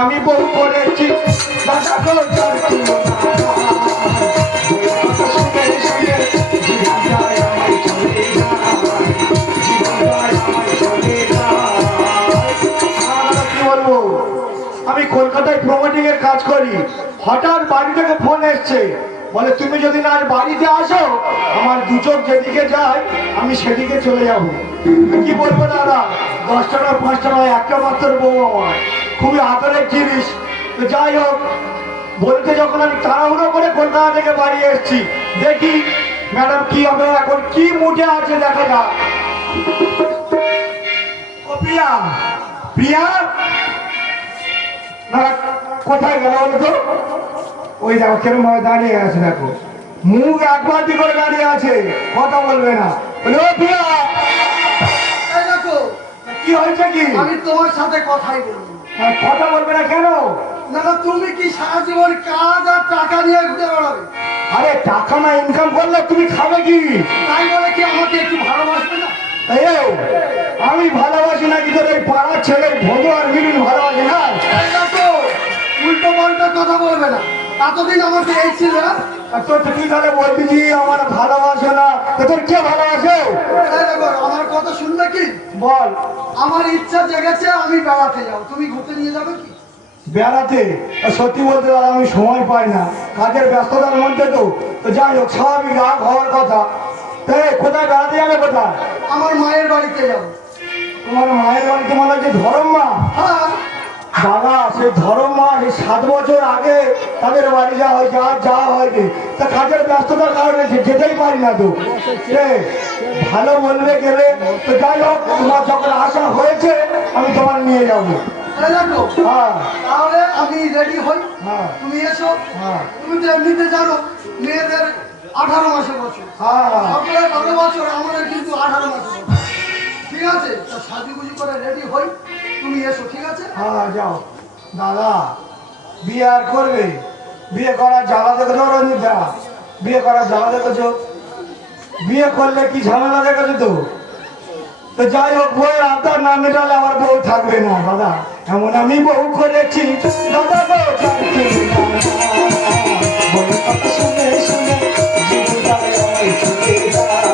আমি বউ করেছি দাদা গো তার তুলনা শুনে শুনে জীবন যায় আমায় চলে যায়, জীবন যায় আমায় চলে যায়। কি বলবো, আমি কলকাতায় প্রমোটিং এর কাজ করি। হঠাৎ বাড়ি থেকে ফোন এসছে, বলে তুমি যদি না বাড়িতে আসো আমার দু চোখ যেদিকে যায় আমি সেদিকে চলে যাব। কি বলবো দাদা, 10 টাকা 5 টাকা একটা মাত্র বউ আমার, খুবই আদরের জিনিস। তো যাই হোক, বলতে যখন আমি তাড়াহুড়ো করে কলকাতা থেকে বাড়ি এসেছি, দেখি ম্যাডাম কি হবে এখন, কি মুডে আছে দেখা যাক। ও প্রিয়া, প্রিয়া না কোথায় গেল বলো তো? ওই দেখো কেরম দাঁড়িয়ে আছে, দেখো মুখ একবারটি করে দাঁড়িয়ে আছে, কথা বলবে না। বলে ও প্রিয়া, দেখো কি হয়েছে কি? আমি তোমার সাথে কথাই বলবো। কথা বলবে না কেন? না না, তুমি কি সারা জীবন কাজ আর টাকা নিয়ে ঘুরে বেড়াবে? আরে টাকা না ইনকাম করলে তুমি খাবে কি? তাই বলে কি আমাকে একটু ভালোবাসবে না? এই, আমি ভালোবাসি না কি তোর এই পাড়ার ছেলের ভোগ আর মিলুন ভালোবাসে না? দেখো উল্টো পাল্টা কথা বলবে না। এতদিন আমাকে এই ছিল না। তোর তুই তাহলে বলবি আমার ভালোবাসে না, তোর কে ভালোবাসে? দেখো আমার কথা শুনবে কি? বল। আমার ইচ্ছা জেগেছে আমি বেড়াতে যাও, তুমি ঘুরতে নিয়ে যাবে কি? বেড়াতে? সত্যি বলতে গেলে আমি সময় পাই না, কাজের ব্যস্ততার মধ্যে। তো যাই হোক, স্বাভাবিক রাগ হওয়ার কথা। কোথায় বেড়াতে যাবে? কোথায়? আমার মায়ের বাড়িতে যাও। তোমার মায়ের বাড়িতে মনে হচ্ছে ধরম মা? হ্যাঁ দাদা, সেই ধরম মা এই 7 বছর আগে তাদের বাড়ি যাওয়া হয়েছে, আর যাওয়া হয়নি। তা কাজের ব্যস্ততার কারণে যেতেই পারি না। তো ভালো বলবে গেলে। তো যাই হোক, তোমার যখন আশা হয়েছে আমি তোমার নিয়ে যাবো। দেখো হ্যাঁ তাহলে আমি রেডি হই, হ্যাঁ তুমি এসো। হ্যাঁ তুমি তো এমনিতে জানো মেয়েদের 18 মাসে বছর, হ্যাঁ সকলের 12 বছর, আমাদের কিন্তু 18 মাসে বছর। ঠিক আছে, তো সাজুগুজু করে রেডি হই, তুমি এসো। ঠিক আছে? হ্যাঁ যাও। দাদা, বিয়ে আর করবে? বিয়ে করার জ্বালা দেখেছো রঞ্জিতা? বিয়ে করার জ্বালা দেখেছো? বিয়ে করলে কি ঝামেলা দেখেছো? তো যাই হোক, বউয়ের আবদার না মেটালে আমার বউ থাকবে না দাদা। এমন আমি বউ করেছি দাদা গো তার তুলনা। বউয়ের কথা শুনে শুনে জীবন যায় আমার চলে যায়,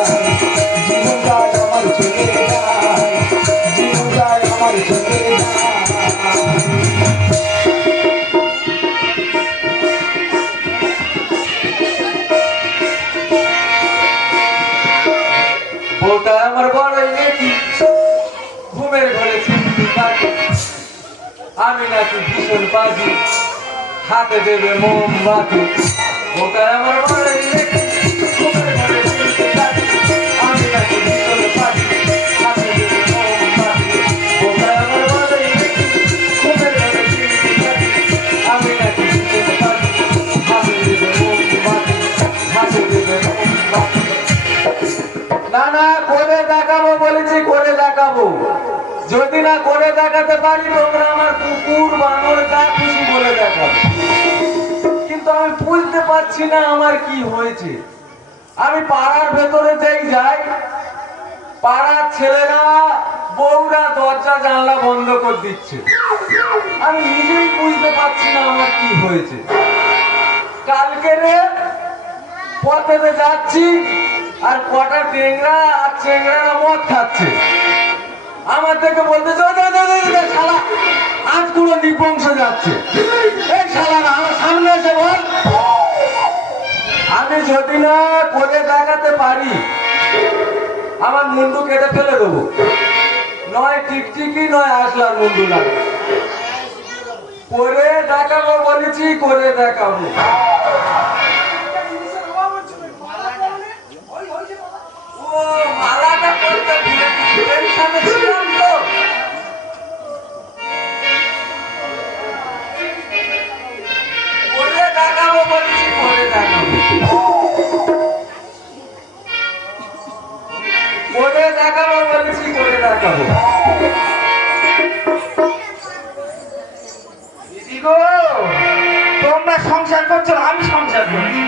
জীবন যায় আমার চলে যায়, জীবন যায় আমার চলে যায়। বউটা আমার বড়ই নেকি, ঘুমের ঘরে চিমটি কাটি, আমি নাকি ভীষণ বাজি, হাতে দেবে মোমবাতি। বউটা আমার বড়ই নেকি, ঘুমের ঘরে চিমটি কাটি, আমি নাকি ভীষণ বাজি, হাতে দেবে মোমবাতি। বউটা আমার বড়ই নেকি, ঘুমের ঘরে চিমটি কাটি, আমি নাকি ভীষণ বাজি, হাতে দেবে মোমবাতি, হাতে দেবে মোমবাতি। না না, করে দেখাবো বলেছি, করে দেখাবো। যদি না করে দেখাতে পারি তোমরা আমার কুকুর বানর যা খুশি বলে দেখাবো, কিন্তু আমি বুঝতে পারছি না আমার কি হয়েছে। আমি পাড়ার ভেতরে যেই যাই, পাড়ার ছেলেরা বউরা দরজা জানলা বন্ধ করে দিচ্ছে। আমি নিজেই বুঝতে পারছি না আমার কি হয়েছে। কালকে রে পথেতে যাচ্ছি, আর কটা টেংরা আর চেংরারা মদ খাচ্ছে। আমার থেকে বলতেছে শালা আজ পুরো নিবংশ যাচ্ছে। এই শালারা আমার সামনে এসে বল। আমি যদি না করে দেখাতে পারি আমার মুন্ডু কেটে ফেলে দেবো, নয় টিকটিকি নয় আসলার মুন্ডু লাগে। করে দেখাবো বলেছি, করে দেখাবো। ও মালাটা করতে টেনশনে ছিলাম তো। করে দেখাবো বলেছি, করে দেখাবো। করে দেখাবো বলেছি, করে দেখাবো। দিদি গো, তোমরা সংসার করছো, আমি সংসার করছি।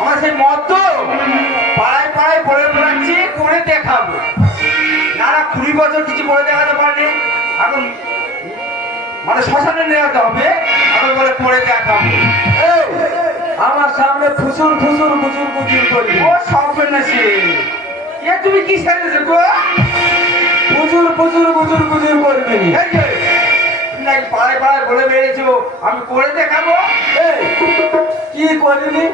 আমার সেই মত তো পাড়ায় পাড়ায় পড়ে বেড়াচ্ছি, করে দেখাবো। না 20 বছর কিছু করে দেখাতে পারেনি, এখন মানে শ্মশানে নিয়ে যেতে হবে, আমি বলে পড়ে দেখাবো। এই, আমার সামনে ফুসুর ফুসুর গুজুর গুজুর করবি। ও সব বেনেছি, এ তুমি কি সেরেছো গো? ফুসুর ফুসুর গুজুর গুজুর করবি নি। এই যে তুমি নাকি পাড়ায় পাড়ায় বলে বেরিয়েছো আমি করে দেখাবো। এই, কি করিনি?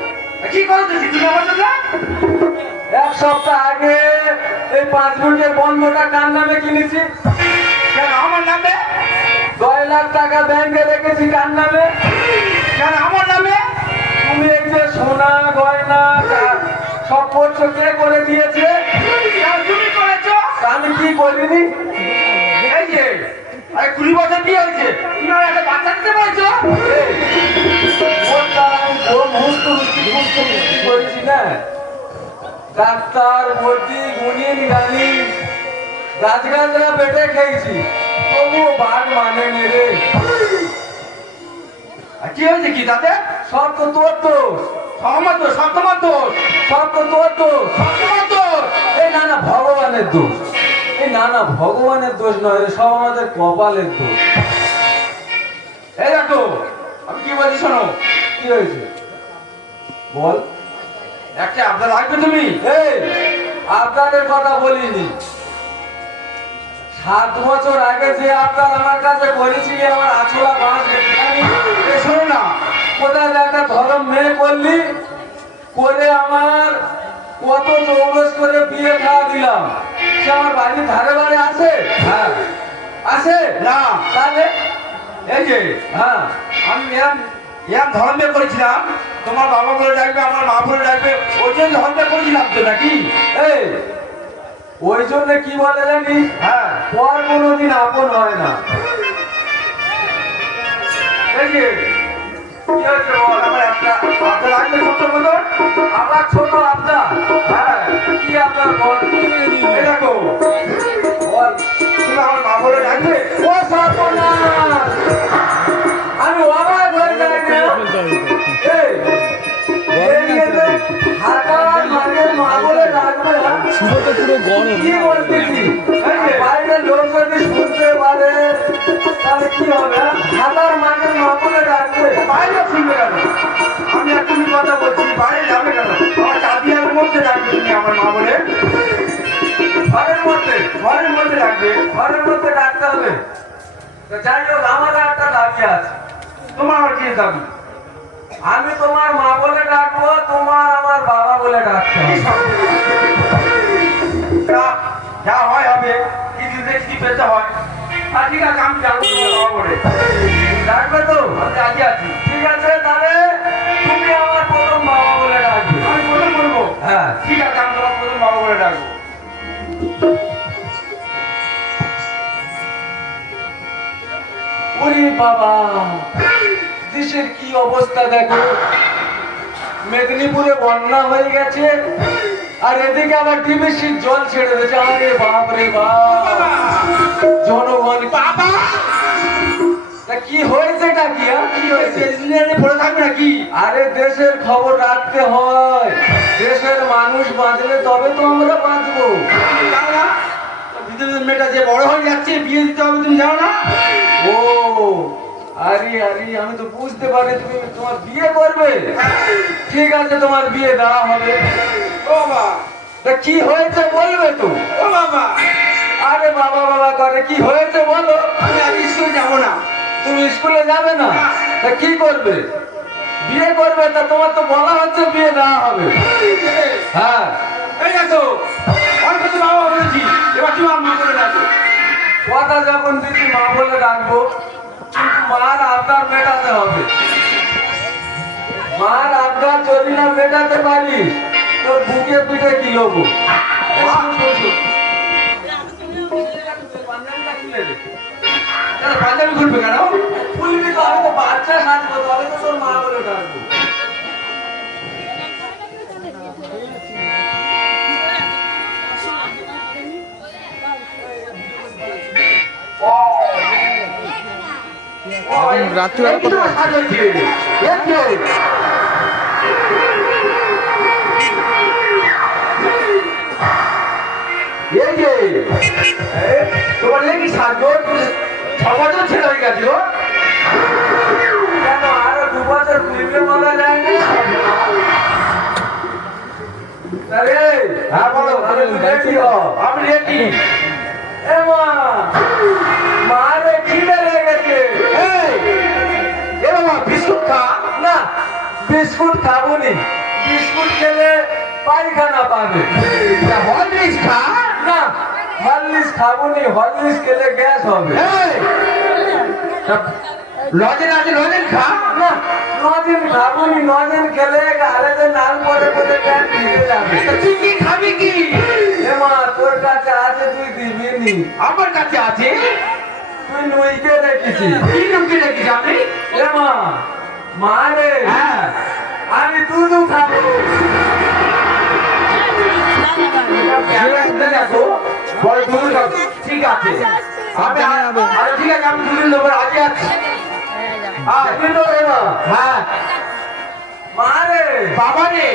কি করেছো তুমি আমার দাদা? এক সপ্তাহ আগে এই 5 মিনিটের বন্ধটা কার নামে কিনেছি? কেন আমার নামে? 6 লাখ টাকা ব্যাংকে রেখেছি কার নামে? কেন আমার নামে? তুমি এই যে সোনা গয়না সব করছো, কে করে দিয়েছে? কেন তুমি করেছো? তা আমি কি করিনি? এই যে আরে 20 বছর কি হয়েছে, তুমি আমার একটা বাচ্চা দিতে পারছো? ওর দ্বারা আমি ওর মুহূর্ত মুক্তি করেছি না। ডাক্তার বলছি গুণিন গানি গাছগাছরা পেটে খেয়েছি, তবুও বাঘ মানে রে। আর কি হয়েছে কি তাতে? সব তো তোর দোষ, আমার দোষ, সব তোমার দোষ, সব তো তোর দোষ। সব তোমার দোষ। এই না না ভগবানের দোষ, এই না না ভগবানের দোষ নয় রে, সব আমাদের কপালের দোষ। এই দেখো আমি কি বলছি শোনো, কি হয়েছে বল। একটা আবদার রাখবে তুমি? এই, আপনাদের কথা বলিনি। 7 বছর আগে যে আপনার আমার কাছে করেছিলি, আমার আছলা বাঁশ এই শোনো না, কোথায় একটা ধরম মেয়ে করলি, করে আমার কত চৌরস করে বিয়ে খাওয়া দিলাম। সে আমার বাড়ির ধারে বাড়ি আছে? হ্যাঁ আছে না, তাহলে? এই যে হ্যাঁ, আমি এরম ধর্মে করেছিলাম, তোমার বাবা বলে ডাকবে, আমার মা বলে ডাকবে, ওই জন্য ধর্মে করেছিলাম তো নাকি? এই ওই জন্য কি বলে জানিস? হ্যাঁ পর কোনোদিন আপন হয় না। এই যে কি হয়েছে বল, আমার একটা আবদার রাখবে ছোট্ট মতন। আমার ছোট আপনার, হ্যাঁ কি আপনার বল? এই দেখো বল। তুমি আমার মা বলে ডাকবে। ও সর্বনাশ, আমি অবাক হয়ে যাই না। এই, এই মেয়েদের হাতার মাঝে মা বলে ডাকবে, হ্যাঁ? শুভটা পুরো গরম কি বলতেছি? এই যে বাইরের লোক যদি শুনতে পারে তাহলে কি হবে, হ্যাঁ? হাতার মাঝে মা বলে ডাকবে। বাইরে শুনবে কেন? আমি আর তুমি কথা বলছি, বাইরে যাবে কেন? আমার চাবিয়ার মধ্যে ডাকবে তুমি আমার মা বলে, ঘরের মধ্যে, ঘরের মধ্যে ডাকবে। ঘরের মধ্যে ডাকতে হবে। তো যাই হোক, আমার একটা দাবি আছে। তোমার আমার কি দাবি? আমি তোমার মা বলে ডাকবো, তোমার আমার বাবা বলে ডাকতে হবে। যা হয় হবে, কি দিলে কি পেতে হয়। আর ঠিক আছে আমি যাবো তোমার বাবা বলে। ডাকবে তো? আমি রাজি আছি। ঠিক আছে, তাহলে তুমি আমার প্রথম বাবা বলে ডাকবে। আমি প্রথম বলবো, হ্যাঁ, ঠিক আছে আমি তোমার প্রথম বাবা বলে ডাকবো। ওরে বাবা, দেশের কি অবস্থা দেখো। মেদিনীপুরে বন্যা হয়ে গেছে, আর এদিকে আবার ডিবিসির জল ছেড়ে দিয়েছে। আরে বাপ রে বাপ, জনগণ বাবা তা কি হয়েছে, এটা কি, হ্যাঁ? কি হয়েছে? ইঞ্জিনিয়ারে পড়ে থাকবে নাকি? আরে দেশের খবর রাখতে হয়, দেশের মানুষ বাঁচলে তবে তো আমরা বাঁচবো। জানো না ভিতরে মেয়েটা যে বড় হয়ে যাচ্ছে, বিয়ে দিতে হবে, তুমি জানো না? ও আরে আরে, আমি তো বুঝতে পারি তুমি তোমার বিয়ে করবে। ঠিক আছে, তোমার বিয়ে দেওয়া হবে। ও বাবা, তা কি হয়েছে বলবে তো? ও বাবা, আরে বাবা বাবা করে, কি হয়েছে বলো। আমি আজ স্কুলে যাবো না। তুমি স্কুলে যাবে না? তা কি করবে? বিয়ে করবে। তা তোমার তো বলা হচ্ছে বিয়ে দেওয়া হবে। হ্যাঁ, এই দেখো অল্প তো বাবা বলেছি, এবার তুমি আমার মা করে ডাকো। কথা যখন দিদি মা বলে ডাকবো, কিন্তু মার আবদার মেটাতে হবে। মার আবদার যদি না মেটাতে পারিস, তোর বুকে পিঠে কি লোবো। পাঞ্জাবি খুলবে কেন? খুলবি তো, আমি তো বাচ্চা সাজবো, তবে তো তোর মা বলে ডাকবো। রাত্রিবেলা একটু সাজ হয়েছে, একটু। এই যে তোমার লেগে সাজো, 6 বছর ছেলে হয়ে গেছিল। দিলে বলা যায় না। তাহলে হ্যাঁ বলো, আমি রেডি হ। আমি রেডি। এ মা, মারে খিদে লেগেছে। এ বাবা বিস্কুট খা। না, বিস্কুট খাবো নি। বিস্কুট খেলে পায়খানা পাবে। হরলিক্স খা। না, হরলিক্স খাবো নি। হরলিক্স খেলে গ্যাস হবে। লজেন আছে, লজেন খা। না, নজেন খাবো নি। নজেন খেলে গালে যে নাল পরে পরে প্যান্ট ভিজে যাবে। তুই কি খাবি কি? এ মা, তোর কাছে আছে, তুই দিবি নি। আমার কাছে আছে। তুই নুইকে রেখেছিস। কি লুকিয়ে রেখেছি আমি? এ মা, মা রে, হ্যাঁ আমি দুধু খাবো। দেখো বড় দুধ খাও। ঠিক আছে আরে ঠিক আছে, আমি দুধের লোকের আগে আছি। তুই তো এ মা, হ্যাঁ মা রে, বাবা রে,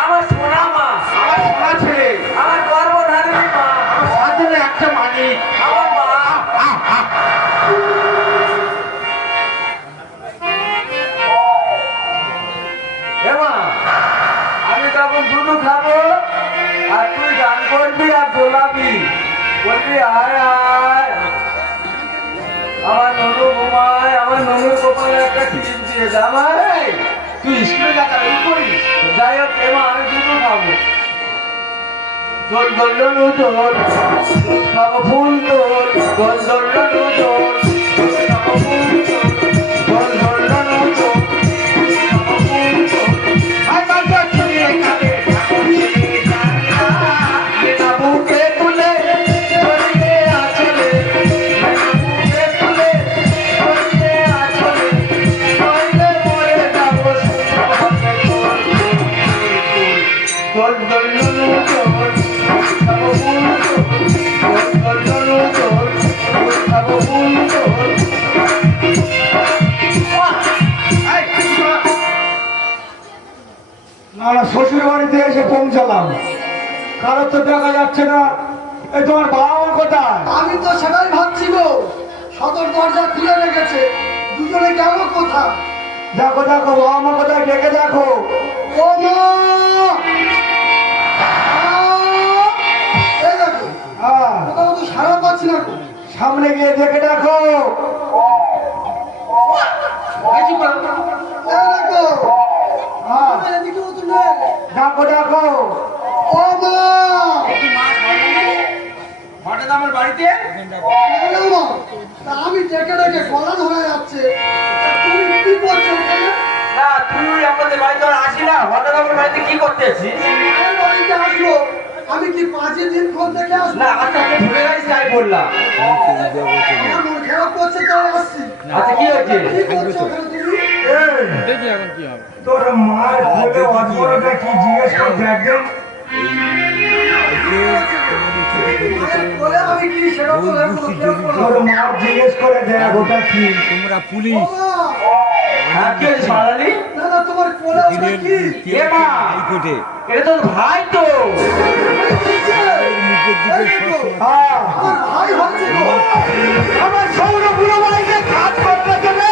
আমার সোনা মা, আমার সোনা ছেলে, আমার গর্ভধারিণী মা, আমার সাথে একটা মানিক। আমার মা। এ মা, আমি তখন দুধু খাবো আর তুই গান করবি আর দোলাবি, বলবি আয় আয় আমার ননু ঘুমায়, আমার ননুর কপালে একটা টিপ দিয়ে জামাই। তুই স্কুলে যাতা এই করিস? যাই হোক এ মা, আমি দুধু খাবো। দোল দোল ননু দোল, দুধ খাবো ফুল দোল, দোল দোল ননু দোল, দুধ খাবো ফুল দোল, দোল দোল ননু দোল, দুধ খাবো ফুল দোল। আর বাবা ছেলে কাঁদে, ঠাকুর ছেলে কান্না। মেনা বুকে তুলে ধরিয়ে আঁচলে, মেনা বুকে তুলে ধরিয়ে আঁচলে, নইলে মরে যাবো সুন্দর দোল দোল ননু দোল, দুধ খাবো ফুল দোল, দোল দোল ননু দোল, দুধ খাবো ফুল দোল। না না, শ্বশুর বাড়িতে এসে পৌঁছালাম, কারো তো দেখা যাচ্ছে না। এই তোমার বাবা মা কোথায়? আমি তো সেটাই ভাবছি গো, সদর দরজা খুলে রেখেছে, দুজনে গেল কোথায়? দেখো দেখো, বাবা মা কোথায়, ডেকে দেখো। ও মা! এই দেখো, হ্যাঁ, কোথাও তো সারা পাচ্ছি না গো। সামনে গিয়ে ডেকে দেখো। এই দেখো, হ্যাঁ, এদিকেও তো নেই। দেখো দেখো। ও মা! হঠাৎ আমার বাড়িতে? কেন মা? তা আমি ডেকে ডেকে গলা ধরে যাচ্ছে, তা তুমি কি করছো ওখানে? না, তুই আমাদের বাড়িতে আর আসি না, হঠাৎ আমার বাড়িতে কি করতে এসেছিস? মায়ের বাড়িতে আসবো, আমি কি 5 দিন খোঁজ দেখে আসবো? না, আচ্ছা তুই ভুলে গেছিস, তাই বললাম। আমার মন খারাপ করছে তাই আসছি। আচ্ছা কি হয়েছে? কি করছো ওখানে তুমি? দেখি এখন কি হবে। তোর মার কোলে অদ্ভুতটা কি জিজ্ঞেস করতে একদিন? মায়ের কোলে আমি কি সেটা তো এখনো খেয়াল করলাম তোর না। মা জিজ্ঞেস করে দেখ ওটা কি। তোমরা ও পুলিশ মা! হ্যাঁ, কি হয়েছে মারালি? না না, তোমার কোলে ওটা কি? এ মা, হাইকোর্টে এটা তোর ভাই তো। মুখের দিকে এই দেখো, হ্যাঁ, আমার ভাই হচ্ছে গো। আমার সৌর বুড়ো ভাইকে কাজ করতে গেলে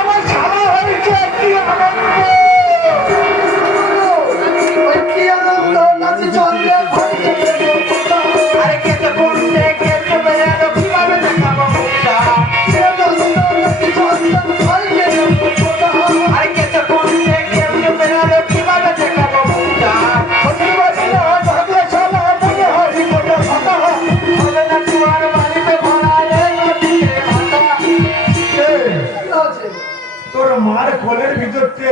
আমার সারা হয়েছে কি আনন্দ। ওই কি আনন্দ, নাচি চলে ঘুরতে বেরোবো। আরে কেটে করতে কেটে বেড়ালো কিভাবে দেখাবো মুখটা? সে আনন্দ, নাচি চলে ঘুরতে বেরোবো। আরে কেটে করতে কেটে বেড়ালো কিভাবে দেখাবো মুখটা? শ্বশুর বাড়ি না থাকলে সবা মনে হয় কোটা ফাটা। হবে না তোমার বাড়িতে ভরা এই নদীতে ভাটা। কি আছে? তোর মার কোলের ভিতরতে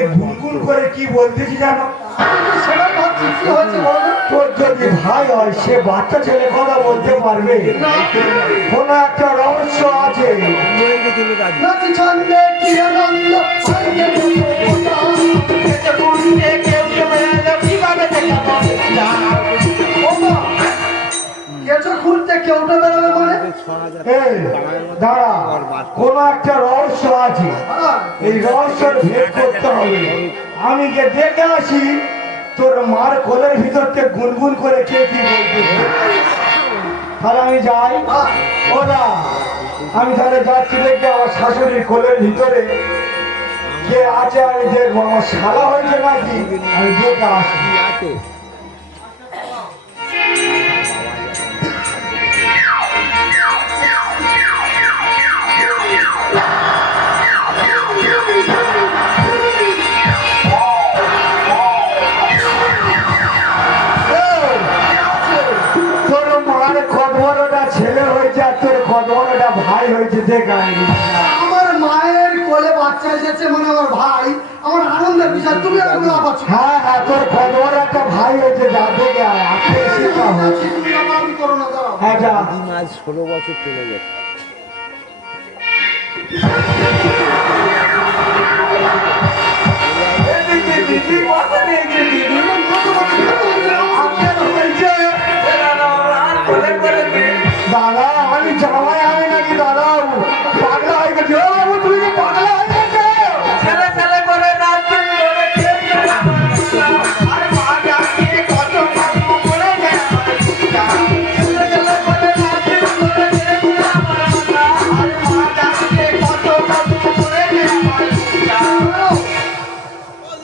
এ গুনগুন করে কি বলতেছি জানো? আমি তো সেটাই ভাবছি, কি হয়েছে বলো? তোর যদি ভাই হয় সে বাচ্চা ছেলে কথা বলতে পারবে, কোনো একটা রহস্য আছে। নাচি চলে কি আনন্দ, ঘুরতে বেরোবো। কেটে করতে কেটে বেড়ালো কিভাবে দেখাবো মুখটা? ও মা! কেঁচো খুলতে কেউটা বেরোবে মানে? এই, দাঁড়া, কোনো একটা রহস্য আছে, হ্যাঁ, এই রহস্যের ভেদ করতে হবে। আমি যে দেখে আসি তোর মার কোলের ভিতরতে গুনগুন করে কে কি বলতেছে। তাহলে আমি যাই। হ্যাঁ। ওরা আমি তাহলে যাচ্ছি দেখি আমার শাশুড়ির কোলের ভিতরে কে আছে আমি দেখবো, আমার শালা হয়েছে নাকি আমি দেখে আসি। আছে তোর মার কত বড়টা ছেলে হয়েছে আর তোর কত বড়টা ভাই হয়েছে দেখায়। আমার মায়ের কোলে বাচ্চা এসেছে মানে আমার ভাই, আমার আনন্দের বিষয়। তুমি আর কোনো আবার হ্যাঁ হ্যাঁ, তোর কত বড় একটা ভাই হয়েছে যা দেখে আয়, আপনি এসে তা হোক। তুমি আবার আমি করো না, দাঁড়াও। হ্যাঁ যা। দিদি আজ 16 বছর চলে গেছে দিদি কথা নিয়েছে দিদি আপনার হয়েছে আর বলে করে দিন দাদা, আমি জামাই আমি নাকি দাদা পাগলা হয়ে গেছে। ও বাবু, তুমি কি পাগলা হয়ে গেছে? ছেলে ছেলে করে নাচতে করে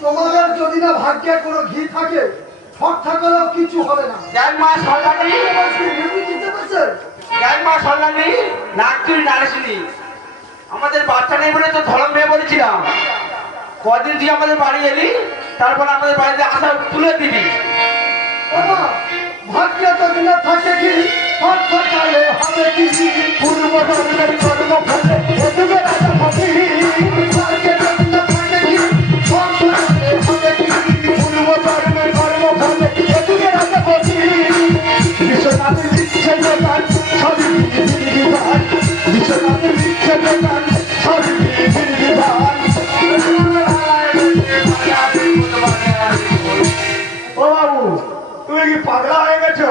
তোমাদের যদি না ভাগ্যে কোনো ঘি থাকে, ঠক থাকলেও কিছু হবে না। এক মাস হলানি তুমি জিতে পারছে? এক মাস হলানি নাক চুরি নাড়েছিলি আমাদের বাচ্চা নেই বলে তো ধরম মেয়ে বলেছিলাম। কদিন তুই আমাদের বাড়ি এলি, তারপর আমাদের বাড়িতে আসা তুলে দিবি। বাবা, ভাগ্যে যদি না থাকে কি, ঠক থাকলে হবে কি? পূর্ব জন্মের কর্ম ফলে এদিকে রাজা ফকি। ভাগ্যে যদি না থাকে কি, ঠক থাকলে হবে কি? পূর্ব জন্মের কর্ম ফলে এদিকে রাজা ফকি। বিশ্বনাথের ইচ্ছে দোকান সবই বিধান, বিশ্বনাথের ইচ্ছে দোকান সবই বিধান। ও বাবু, তুমি কি পাগলা হয়ে গেছো?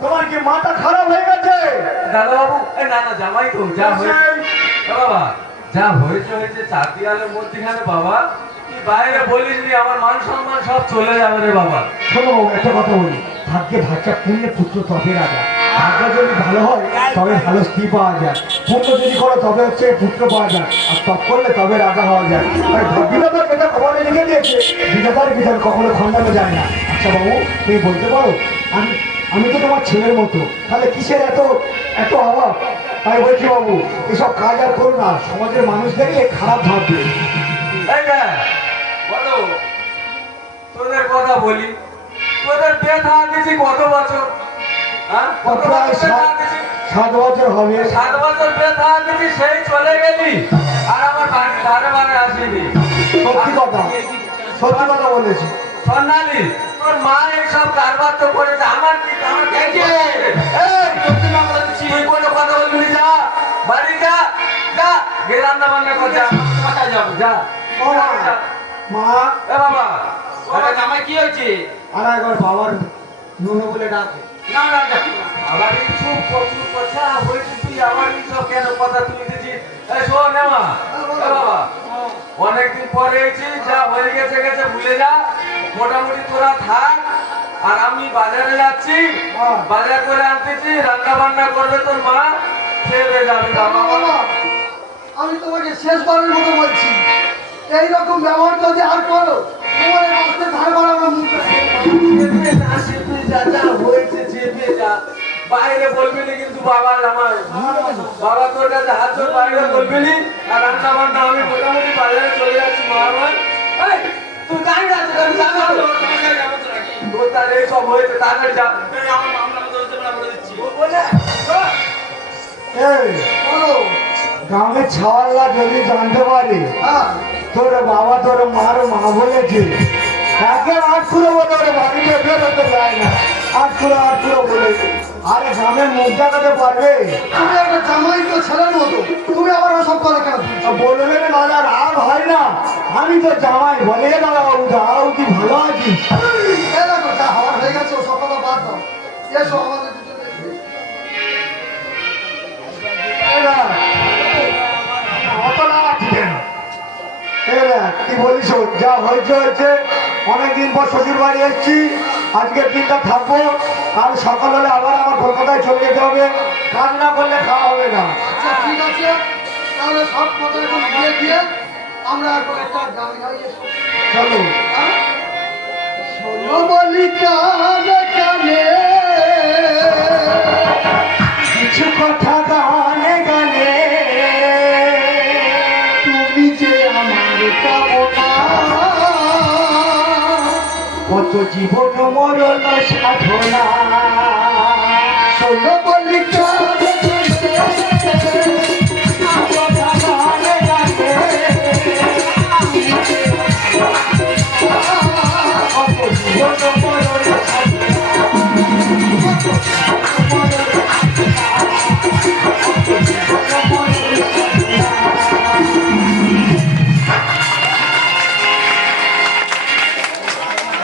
তোমার কি মাথা খারাপ হয়ে গেছে? দাদা বাবু না না জামাই তো যা হয়েছে বাবা, যা হয়েছে হয়েছে চার দেওয়ালের মধ্যখানে বাবা। তুই বাইরে বলিস নি, আমার মান সম্মান সব চলে যাবে রে বাবা। শোনো বাবু, একটা কথা বলি, ভাগ্যে ভাষা পুণ্যে পুত্র তবে রাজা। ভাগ্য যদি ভালো হয় তবে ভালো স্ত্রী পাওয়া যায়, পুণ্য যদি করো তবে হচ্ছে পুত্র পাওয়া যায়, আর তপ করলে তবে রাজা হওয়া যায়। আর ভাগ্যবিধাতা যেটা খবরে লিখে দিয়েছে, বিধাতার বিধান কখনো খণ্ডানো যায় না। আচ্ছা বাবু, তুমি বলতে পারো, আমি আমি তো তোমার ছেলের মতো, তাহলে কিসের এত এত অভাব? তাই বলছি বাবু, এসব কাজ আর করো না, সমাজের মানুষ দেখলে খারাপ ভাববে। এই না বলো, তোদের কথা বলি, তোদের বিয়ে থাকা দিছি কত বছর? হ্যাঁ কত প্রায় বছর বিয়ে থাকা দিছি? 7 বছর হবে। 7 বছর বিয়ে থাকা দিছি, সেই চলে গেলি আর আমার বাড়ির ধারে বারে আসিনি। সত্যি কথা, সত্যি কথা বলেছি। স্বর্ণালী, তোর মা এইসব কারবার তো করেছে, আমার কি আমার কে কে? এই তোকে না বলছি, তুই কোনো কথা বলবি না, যা বাড়ি যা, যা গে রান্না বান্না কর, যা কোথায় যাবো, যা ও মা, মা, এ বাবা, বাবা জামাই কি হয়েছে? আর একবার বাবার নুনো বলে ডাকে। না না না, আবার এই চুপ প্রচুর কথা হয়েছে, তুই আবার এইসব কেন কথা তুই দিছিস? এই শোন না মা, এ বাবা, অনেকদিন পরে এসেছি, যা হয়ে গেছে গেছে ভুলে যা, মোটামুটি তোরা থাক। আর আমি বাজারে যাচ্ছি, বাজার করে আনতেছি, রান্না বান্না করবে তোর মা, খেয়ে যাবে বাবা। বাবা, আমি তোমাকে শেষবারের মতো বলছি, এইরকম ব্যবহার যদি আর করো, তোমার এই রাস্তায় ধার বাড়ানো মুখ চেপে না, চেপে যা, যা হয়েছে চেপে যা, বাইরে বলবি না কিন্তু বাবা আমার বাবা তোর কাছে হাত জোর বাইরে বলবি নি। আর রান্না বান্না আমি মোটামুটি বাজারে চলে যাচ্ছি মা আমার। এই, তুই দাঁড়িয়ে আছিস, আমি জানি না তোর তার এই সব হয়েছে, তাড়াতাড়ি যা। আমার মামলা বলে দিচ্ছি বলে এই বলো। গ্রামের ছাওয়াল্লা যদি জানতে পারে হ্যাঁ, তোর বাবা তোর মার মা বলেছে, একে আটকুড়ো বলে ওর বাড়িতে বেরোতে যায় না, আটকুড়ো বলেছে। আরে গ্রামের মুখ দেখাতে পারবে? তুমি একটা জামাই তো ছেলের মতো, তুমি আবার ওসব কথা কেন বলছো? বলবে না দাদা, রাগ হয় না, আমি তো জামাই বলে দাদা বাবু, দাও কি ভালো আছিস? এই দেখো, যা হওয়ার হয়ে গেছে ওসব কথা বাদ দাও। এসো আমাদের দুজনে। এরা, অত লাগাচ্ছি কেন? এরা, কি বলিস, যা হয়েছে হয়েছে, অনেকদিন পর শ্বশুর বাড়ি এসেছি, আজকের দিনটা থাকবো, আর সকাল হলে আবার আমার কলকাতায় চলে যেতে হবে, কাজ না করলে খাওয়া হবে না। আচ্ছা ঠিক আছে, তাহলে সব কথা এখন দিয়ে দিয়ে আমরা এখন একটা গান গাই এসো। চলো হ্যাঁ? শোনো বলি কানে কানে কিছু কথা গানে গানে তুমি যে আমার কামনা কত জীবন মরণ সাধনা